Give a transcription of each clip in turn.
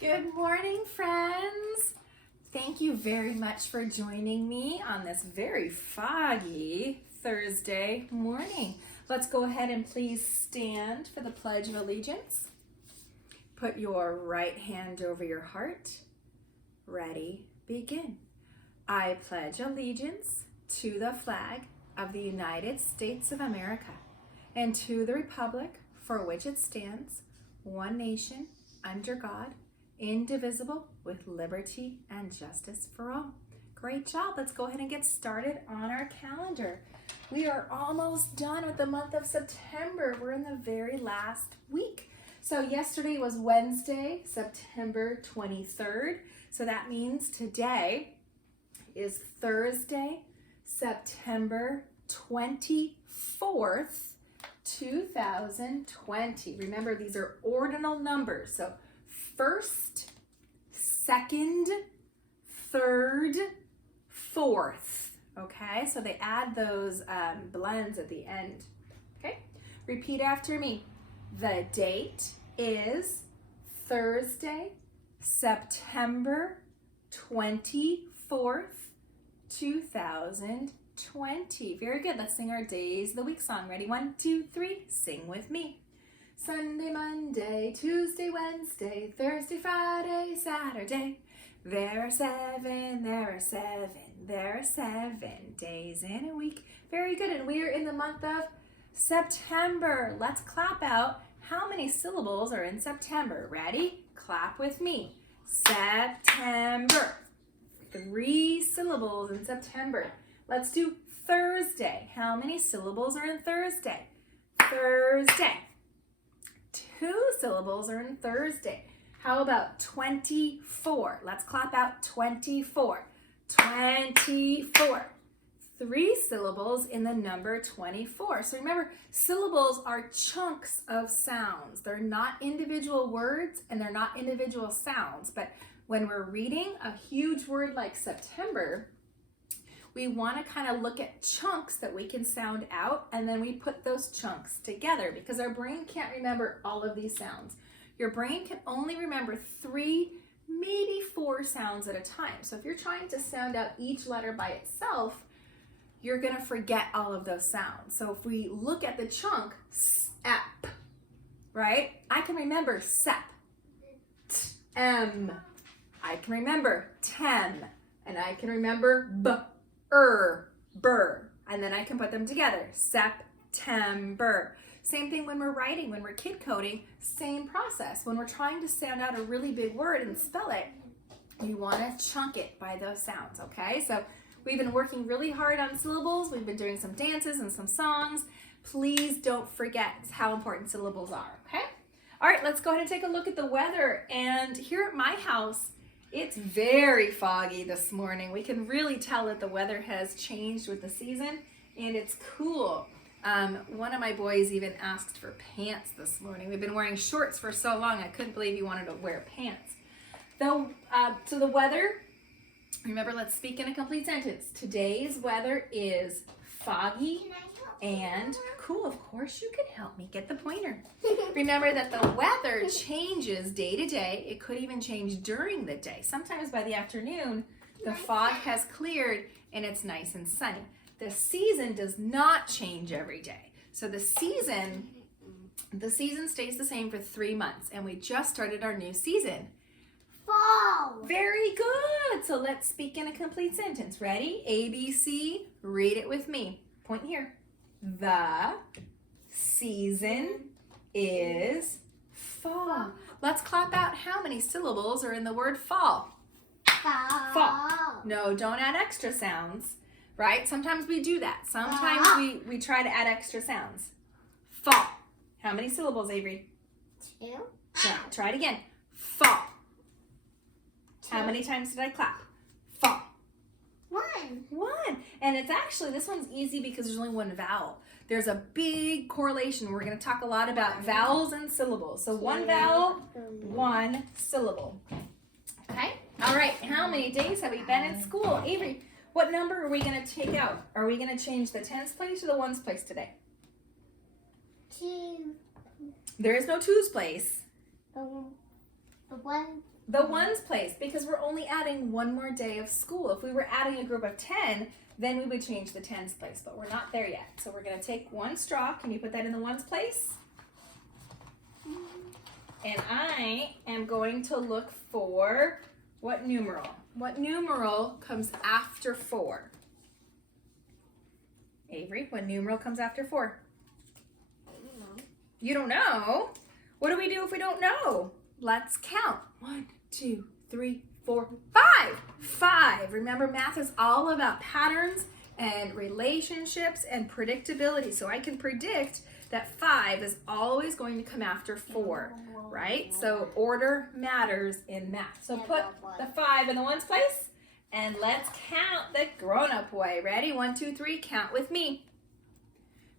Good morning, friends. Thank you very much for joining me on this very foggy Thursday morning. Let's go ahead and please stand for the Pledge of Allegiance. Put your right hand over your heart. Ready, begin. I pledge allegiance to the flag of the United States of America and to the republic for which it stands, one nation, under God, indivisible, with liberty and justice for all. Great job. Let's go ahead and get started on our calendar. We are almost done with the month of September. We're in the very last week. So yesterday was Wednesday, September 23rd. So that means today is Thursday, September 24th, 2020. Remember, these are ordinal numbers. So first, second, third, fourth. Okay, so they add those blends at the end. Okay, repeat after me. The date is Thursday, September 24th, 2020. Very good. Let's sing our Days of the Week song. Ready? 1, 2, 3. Sing with me. Sunday, Monday, Tuesday, Wednesday, Thursday, Friday, Saturday. There are 7 days in a week. Very good. And we are in the month of September. Let's clap out how many syllables are in September. Ready? Clap with me. September. 3 syllables in September. Let's do Thursday. How many syllables are in Thursday? Thursday. 2 syllables are in Thursday. How about 24? Let's clap out 24. 24. 3 syllables in the number 24. So remember, syllables are chunks of sounds. They're not individual words and they're not individual sounds. But when we're reading a huge word like September, we want to kind of look at chunks that we can sound out, and then we put those chunks together because our brain can't remember all of these sounds. Your brain can only remember 3, maybe 4 sounds at a time. So if you're trying to sound out each letter by itself, you're going to forget all of those sounds. So if we look at the chunk, sep, right? I can remember sep, t-em. I can remember tem, and I can remember bur, and then I can put them together, September. Same thing when we're writing, when we're kid coding, same process. When we're trying to sound out a really big word and spell it, you want to chunk it by those sounds, okay? So we've been working really hard on syllables. We've been doing some dances and some songs. Please don't forget how important syllables are, okay? All right, let's go ahead and take a look at the weather. And here at my house, it's very foggy this morning. We can really tell that the weather has changed with the season, and it's cool. One of my boys even asked for pants this morning. We've been wearing shorts for so long, I couldn't believe he wanted to wear pants. So the weather, remember, let's speak in a complete sentence. Today's weather is foggy and cool. Of course you can help me get the pointer. Remember that the weather changes day to day. It could even change during the day. Sometimes by the afternoon, the fog has cleared and it's nice and sunny. The season does not change every day. So the season stays the same for 3 months, and we just started our new season. Fall. Very good. So let's speak in a complete sentence. Ready? A, B, C. Read it with me. Point here. The season is fall. Let's clap out how many syllables are in the word fall. Fall. No, don't add extra sounds, right? Sometimes we do that. Sometimes we try to add extra sounds. Fall. How many syllables, Avery? 2. Yeah, try it again. Fall. How many times did I clap? Fall. 1. 1. And it's actually, this one's easy because there's only 1 vowel. There's a big correlation. We're going to talk a lot about vowels and syllables. So 1 vowel, 1 syllable. Okay? All right. How many days have we been in school? Avery, what number are we going to take out? Are we going to change the tens place or the ones place today? 2. There is no twos place. The one The ones place, because we're only adding one more day of school. If we were adding a group of 10, then we would change the tens place, but we're not there yet. So we're gonna take one straw. Can you put that in the ones place? And I am going to look for what numeral? What numeral comes after 4? Avery, what numeral comes after 4? You don't know? What do we do if we don't know? Let's count. 1, 2, 3, 4, 5. 5. Remember, math is all about patterns and relationships and predictability. So I can predict that 5 is always going to come after 4, right? So order matters in math. So put the 5 in the ones place, and let's count the grown-up way. Ready? 1, 2, 3. Count with me.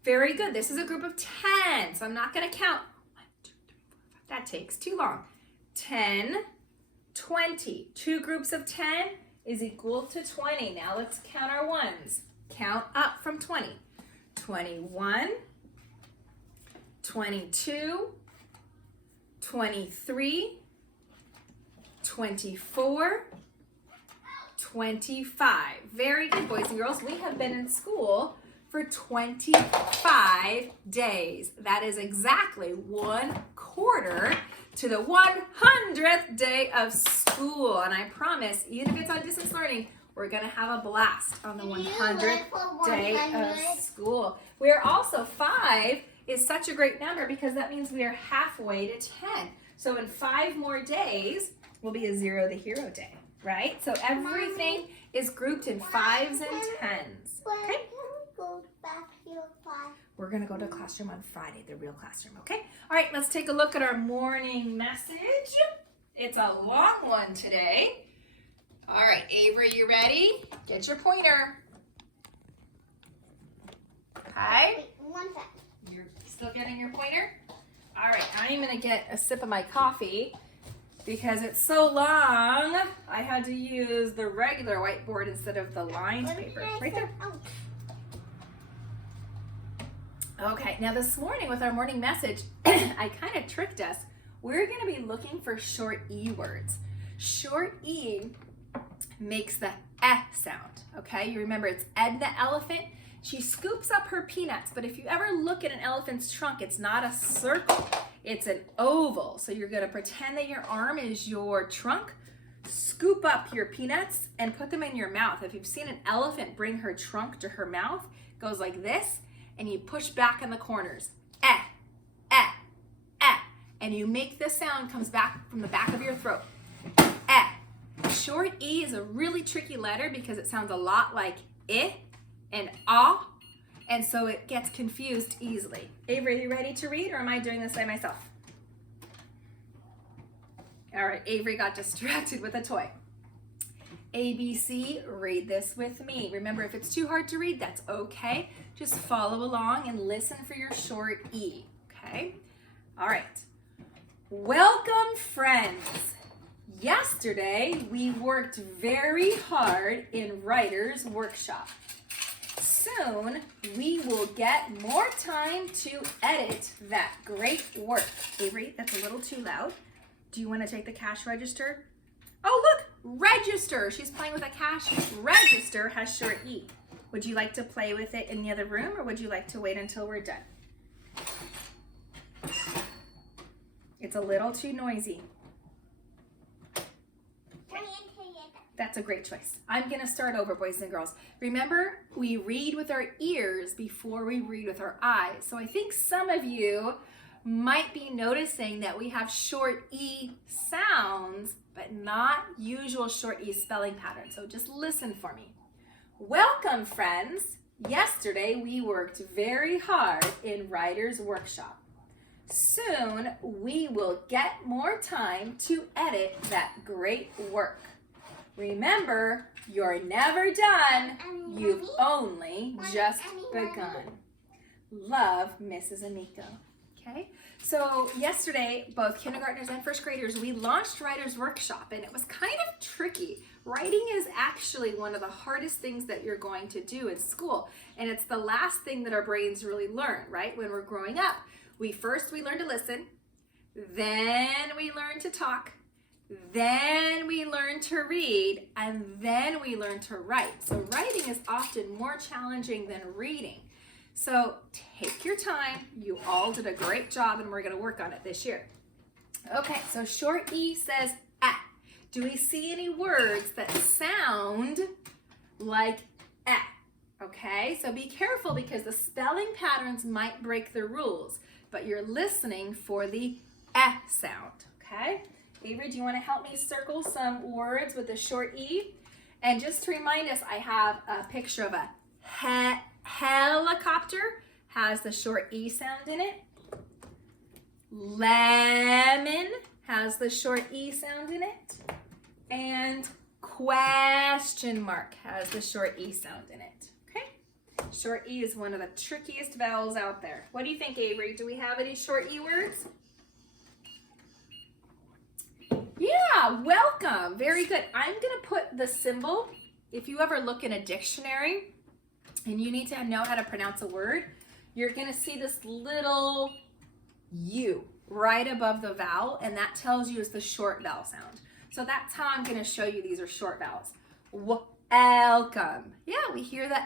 Very good. This is a group of 10, so I'm not going to count. 1, 2, 3, 4, 5. That takes too long. 10, 20. 2 groups of 10 is equal to 20. Now let's count our ones. Count up from 20. 21, 22, 23, 24, 25. Very good, boys and girls. We have been in school for 25 days. That is exactly 1/4 to the 100th day of school. And I promise, even if it's on distance learning, we're gonna have a blast on the 100th day of school. We are also 5 is such a great number because that means we are halfway to 10. So in 5 more days will be a 0 the hero day, right? So everything is grouped in 5s and 10s. Okay? Go back to 5. We're gonna go to classroom on Friday, the real classroom, okay? All right, let's take a look at our morning message. It's a long one today. All right, Avery, you ready? Get your pointer. Okay? Wait, 1 sec. You're still getting your pointer? All right, I'm gonna get a sip of my coffee because it's so long, I had to use the regular whiteboard instead of the lined paper. Right there. Okay, now this morning with our morning message, I kind of tricked us. We're gonna be looking for short E words. Short E makes the eh sound, okay? You remember it's Edna Elephant. She scoops up her peanuts, but if you ever look at an elephant's trunk, it's not a circle, it's an oval. So you're gonna pretend that your arm is your trunk, scoop up your peanuts and put them in your mouth. If you've seen an elephant bring her trunk to her mouth, it goes like this, and you push back in the corners. Eh, eh, eh. And you make this sound comes back from the back of your throat. Eh. Short E is a really tricky letter because it sounds a lot like I and ah, and so it gets confused easily. Avery, are you ready to read, or am I doing this by myself? All right, Avery got distracted with a toy. ABC, read this with me. Remember, if it's too hard to read, that's okay. Just follow along and listen for your short E, okay? All right. Welcome, friends. Yesterday, we worked very hard in Writer's Workshop. Soon, we will get more time to edit that great work. Avery, that's a little too loud. Do you want to take the cash register? Oh, look, register. She's playing with a cash register, has short E. Would you like to play with it in the other room, or would you like to wait until we're done? It's a little too noisy. That's a great choice. I'm gonna start over, boys and girls. Remember, we read with our ears before we read with our eyes. So I think some of you might be noticing that we have short E sounds, but not usual short E spelling patterns. So just listen for me. Welcome, friends. Yesterday, we worked very hard in Writer's Workshop. Soon, we will get more time to edit that great work. Remember, you're never done. You've only just begun. Love, Mrs. Amico. Okay, so yesterday, both kindergartners and first graders, we launched Writer's Workshop, and it was kind of tricky. Writing is actually one of the hardest things that you're going to do in school, and it's the last thing that our brains really learn, right? When we're growing up, we learn to listen, then we learn to talk, then we learn to read, and then we learn to write. So writing is often more challenging than reading. So take your time. You all did a great job, and we're going to work on it this year. Okay, so short E says ah. Do we see any words that sound like ah? Okay, so be careful because the spelling patterns might break the rules, but you're listening for the ah sound, okay? Avery, do you want to help me circle some words with the short E? And just to remind us, I have a picture of a helicopter, has the short E sound in it. Lemon has the short E sound in it. And question mark has the short E sound in it. Okay? Short E is one of the trickiest vowels out there. What do you think, Avery? Do we have any short E words? Yeah, welcome. Very good. I'm going to put the symbol. If you ever look in a dictionary and you need to know how to pronounce a word, you're going to see this little U right above the vowel, and that tells you it's the short vowel sound. So that's how I'm going to show you these are short vowels. Welcome. Yeah, we hear the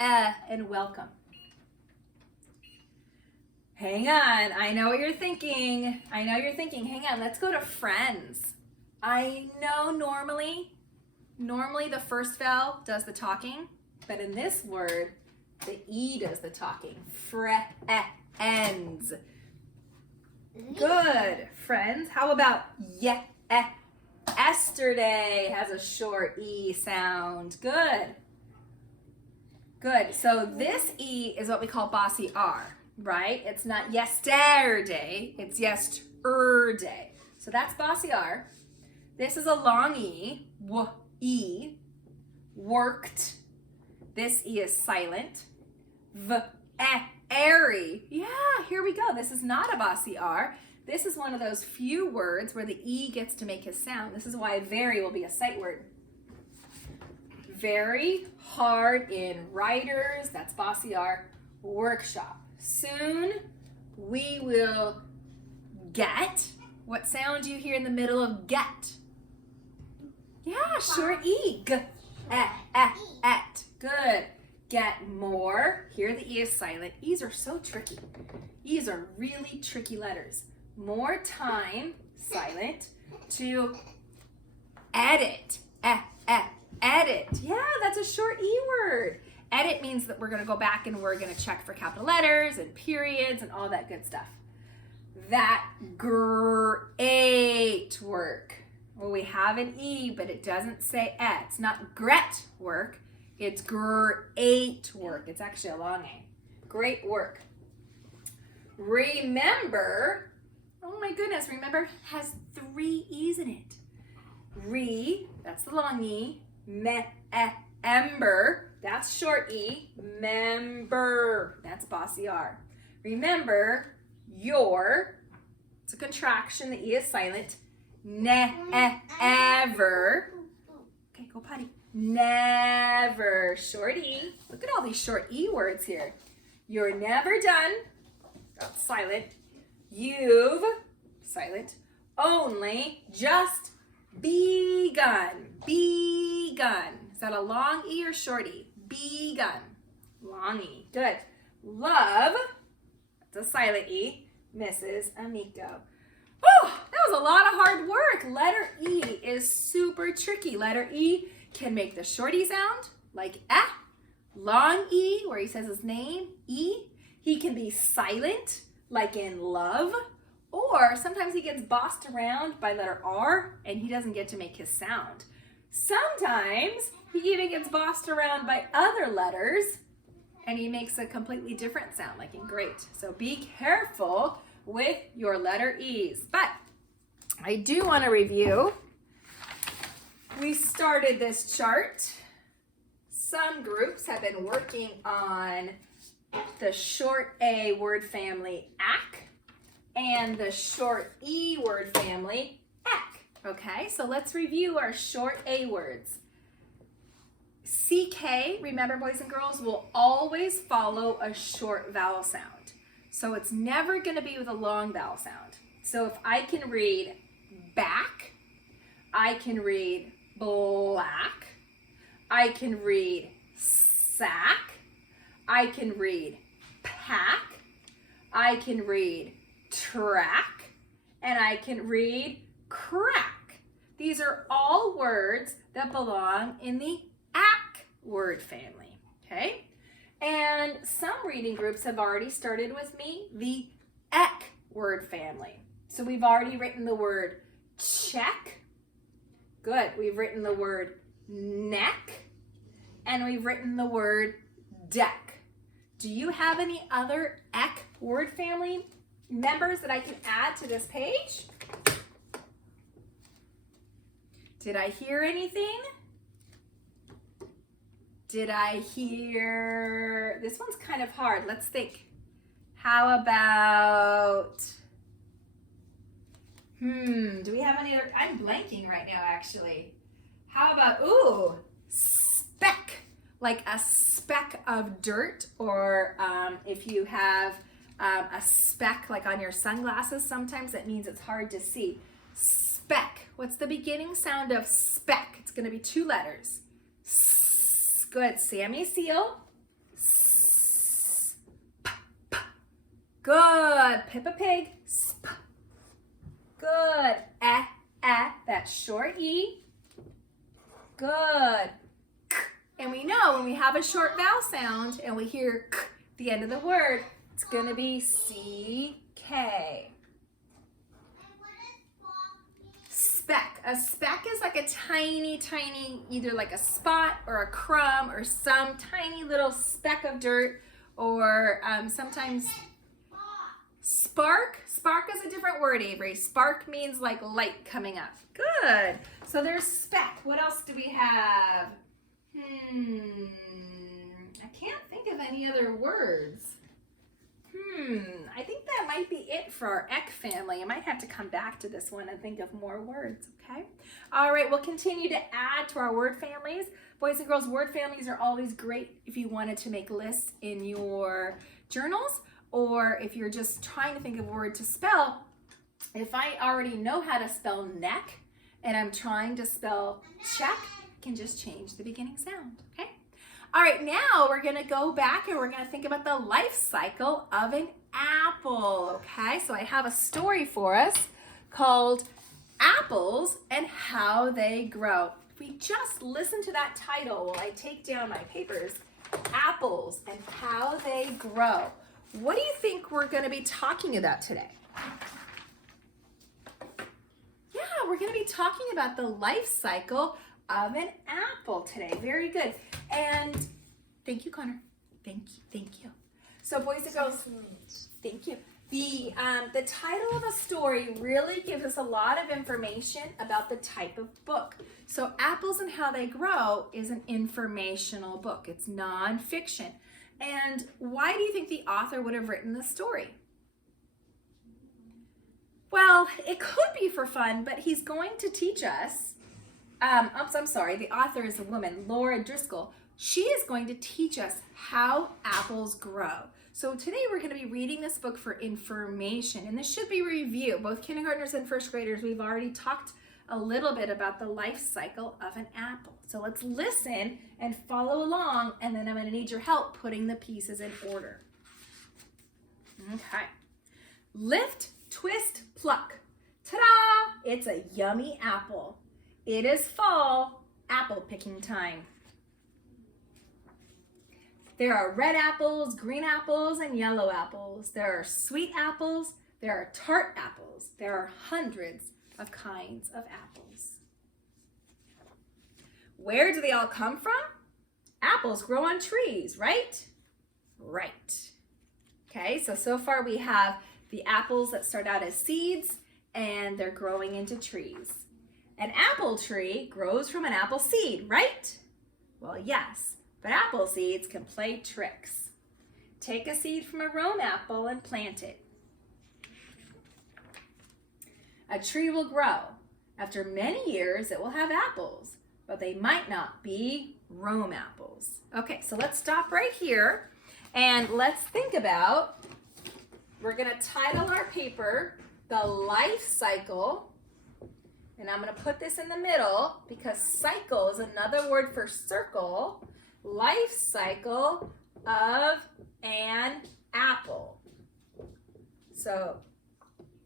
and welcome. Hang on. I know what you're thinking. Hang on. Let's go to friends. I know normally the first vowel does the talking, but in this word, the E does the talking. Friends. Good. Friends. How about yesterday has a short E sound. Good. Good. So this E is what we call bossy R, right? It's not yesterday, it's yesterday. So that's bossy R. This is a long E, E, worked. This E is silent. Airy. Yeah, here we go. This is not a bossy R. This is one of those few words where the E gets to make his sound. This is why very will be a sight word. Very hard in writers, that's bossy R, workshop. Soon we will get. What sound do you hear in the middle of get? Yeah, short E. Et. Good. Get more. Here the E is silent. E's are so tricky. E's are really tricky letters. More time, silent, to edit. Edit. Yeah, that's a short E word. Edit means that we're going to go back and we're going to check for capital letters and periods and all that good stuff. That great work. Well, we have an E, but it doesn't say et. It's not gret work. It's great work. It's actually a long A. Great work. Remember, oh my goodness, remember has 3 E's in it. That's the long E. Ember, that's short E. Member, that's bossy R. Remember, your, it's a contraction, the E is silent. Ever. Okay, go potty. Never, short E. Look at all these short E words here. You're never done, that's silent. You've, silent. Only, just begun. Begun. Is that a long E or short E? Begun. Long E. Good. Love. That's a silent E. Mrs. Amico. Oh, that was a lot of hard work. Letter E is super tricky. Letter E can make the short E sound, like ah. Long E, where he says his name, E. He can be silent, like in love. Or sometimes he gets bossed around by letter R and he doesn't get to make his sound. Sometimes he even gets bossed around by other letters and he makes a completely different sound, like in great. So be careful with your letter E's. But I do want to review. We started this chart. Some groups have been working on the short A word family, ac, and the short E word family, ek. Okay, so let's review our short A words. CK, remember boys and girls, will always follow a short vowel sound. So it's never going to be with a long vowel sound. So if I can read back, I can read black. I can read sack. I can read pack. I can read track. And I can read crack. These are all words that belong in the ack word family, okay? And some reading groups have already started with me, the ek word family. So we've already written the word check. Good. We've written the word neck. And we've written the word deck. Do you have any other ek word family members that I can add to this page? Did I hear anything? Did I hear, this one's kind of hard. Let's think. How about, do we have any other, I'm blanking right now actually. How about, speck, like a speck of dirt, or if you have a speck like on your sunglasses, sometimes that means it's hard to see. Speck, what's the beginning sound of speck? It's gonna be 2 letters. Good, Sammy Seal. Good, Pippa Pig. Good, that short E. Good. And we know when we have a short vowel sound and we hear k at the end of the word, it's gonna be C-K. Speck. A speck is like a tiny, either like a spot or a crumb or some tiny little speck of dirt, or sometimes spark. Spark is a different word, Avery. Spark means like light coming up. Good. So there's speck. What else do we have? I can't think of any other words. I think that might be it for our ek family. I might have to come back to this one and think of more words, okay? All right, we'll continue to add to our word families. Boys and girls, word families are always great if you wanted to make lists in your journals, or if you're just trying to think of a word to spell. If I already know how to spell neck and I'm trying to spell check, I can just change the beginning sound, okay? All right, now we're gonna go back and we're gonna think about the life cycle of an apple, okay? So I have a story for us called Apples and How They Grow. If we just listen to that title while I take down my papers, Apples and How They Grow. What do you think we're gonna be talking about today? Yeah, we're gonna be talking about the life cycle of an apple today. Very good. And thank you, Connor. Thank you. So boys and girls, thank you. The title of the story really gives us a lot of information about the type of book. So Apples and How They Grow is an informational book. It's nonfiction. And why do you think the author would have written this story? Well, it could be for fun, but he's going to teach us. I'm sorry, the author is a woman, Laura Driscoll. She is going to teach us how apples grow. So today we're going to be reading this book for information, and this should be review. Both kindergartners and first graders, we've already talked a little bit about the life cycle of an apple. So let's listen and follow along, and then I'm going to need your help putting the pieces in order. Okay. Lift, twist, pluck. Ta-da! It's a yummy apple. It is fall, apple picking time. There are red apples, green apples, and yellow apples. There are sweet apples. There are tart apples. There are hundreds of kinds of apples. Where do they all come from? Apples grow on trees, right? Right. Okay, so far we have the apples that start out as seeds and they're growing into trees. An apple tree grows from an apple seed, right? Well, yes, but apple seeds can play tricks. Take a seed from a Rome apple and plant it. A tree will grow. After many years, it will have apples, but they might not be Rome apples. Okay, so let's stop right here and let's think about, we're gonna title our paper, The Life Cycle And I'm going to put this in the middle because cycle is another word for circle. Life cycle of an apple. So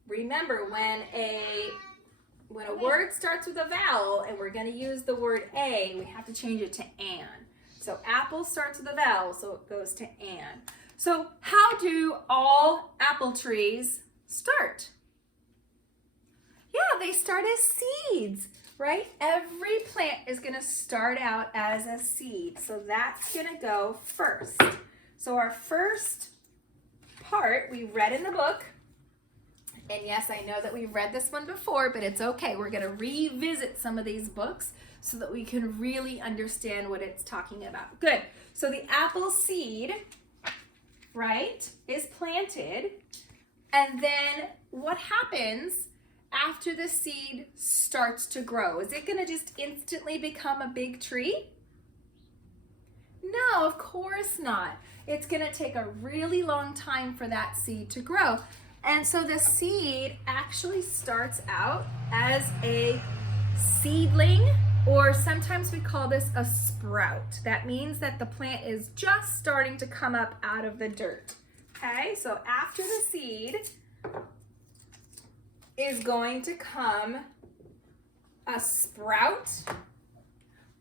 remember, when a word starts with a vowel and we're going to use the word a, we have to change it to an. So apple starts with a vowel, so it goes to an. So how do all apple trees start? Yeah, they start as seeds, right? Every plant is going to start out as a seed. So that's going to go first. So our first part we read in the book. And yes, I know that we've read this one before, but it's okay. We're going to revisit some of these books so that we can really understand what it's talking about. Good. So the apple seed, right, is planted. And then what happens after the seed starts to grow? Is it going to just instantly become a big tree? No, of course not. It's going to take a really long time for that seed to grow. And so the seed actually starts out as a seedling, or sometimes we call this a sprout. That means that the plant is just starting to come up out of the dirt. Okay, so after the seed is going to come a sprout,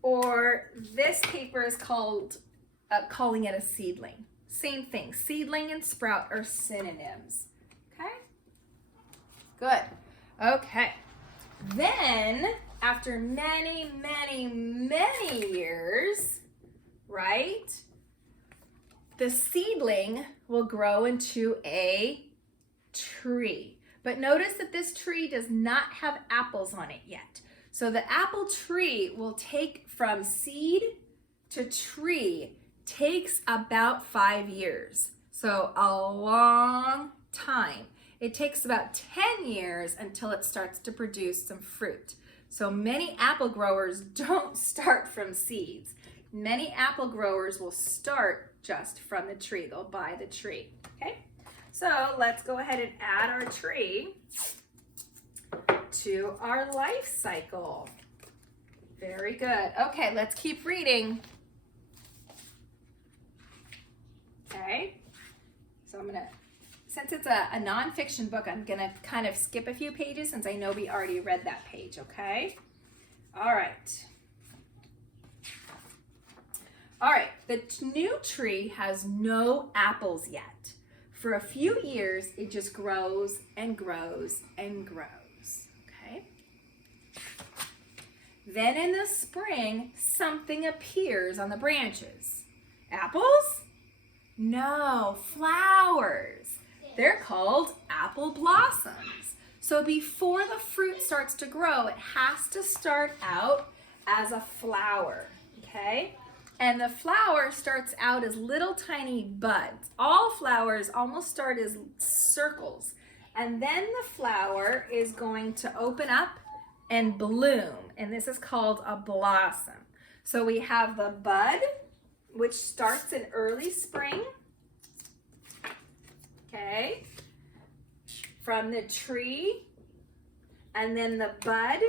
or this paper is calling it a seedling. Same thing, seedling and sprout are synonyms. Okay, good. Okay, then after many, many, many years, right, the seedling will grow into a tree. But notice that this tree does not have apples on it yet. So the apple tree will take from seed to tree, takes about 5 years. So a long time. It takes about 10 years until it starts to produce some fruit. So many apple growers don't start from seeds. Many apple growers will start just from the tree. They'll buy the tree, okay? So let's go ahead and add our tree to our life cycle. Very good. Okay, let's keep reading. Okay, so I'm gonna, since it's a nonfiction book, I'm gonna kind of skip a few pages since I know we already read that page, okay? All right. All right, the new tree has no apples yet. For a few years, it just grows and grows and grows, okay? Then in the spring, something appears on the branches. Apples? No, flowers. They're called apple blossoms. So before the fruit starts to grow, it has to start out as a flower, okay? And the flower starts out as little tiny buds. All flowers almost start as circles. And then the flower is going to open up and bloom. And this is called a blossom. So we have the bud, which starts in early spring. Okay. From the tree. And then the bud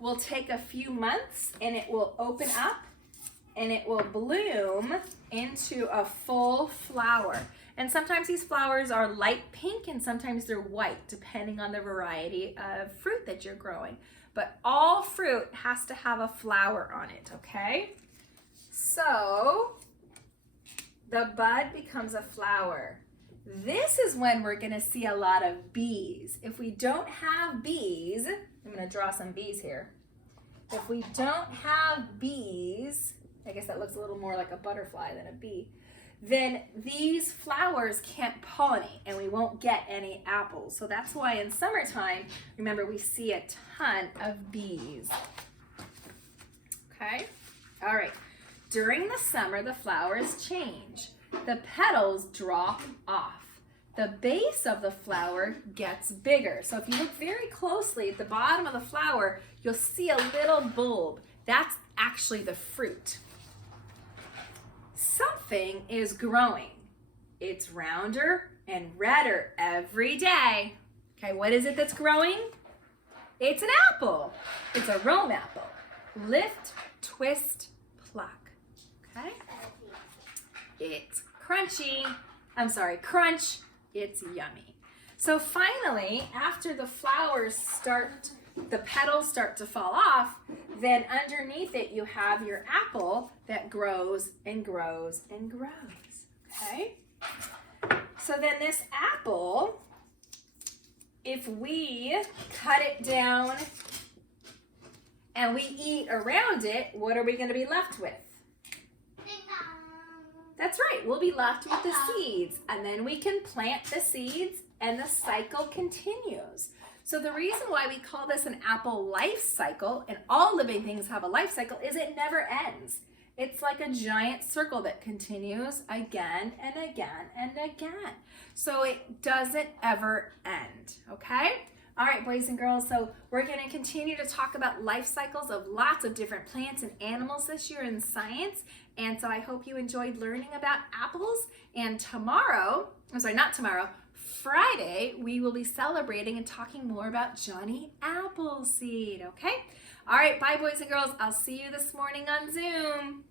will take a few months and it will open up. And it will bloom into a full flower. And sometimes these flowers are light pink and sometimes they're white, depending on the variety of fruit that you're growing. But all fruit has to have a flower on it, okay? So the bud becomes a flower. This is when we're gonna see a lot of bees. If we don't have bees, I'm gonna draw some bees here. If we don't have bees, I guess that looks a little more like a butterfly than a bee, then these flowers can't pollinate and we won't get any apples. So that's why in summertime, remember, we see a ton of bees. Okay, all right. During the summer, the flowers change. The petals drop off. The base of the flower gets bigger. So if you look very closely at the bottom of the flower, you'll see a little bulb. That's actually the fruit. Something is growing. It's rounder and redder every day. Okay, what is it that's growing? It's an apple. It's a Rome apple. Lift, twist, pluck. Okay? It's crunchy. I'm sorry, crunch. It's yummy. So finally, after the flowers the petals start to fall off, then underneath it you have your apple that grows and grows and grows. Okay? So then this apple, if we cut it down and we eat around it, what are we going to be left with? That's right, we'll be left with the seeds, and then we can plant the seeds and the cycle continues. So the reason why we call this an apple life cycle, and all living things have a life cycle, is it never ends. It's like a giant circle that continues again and again and again. So it doesn't ever end, okay? All right, boys and girls, so we're going to continue to talk about life cycles of lots of different plants and animals this year in science. And so I hope you enjoyed learning about apples. And Friday, we will be celebrating and talking more about Johnny Appleseed, okay? All right, bye, boys and girls. I'll see you this morning on Zoom.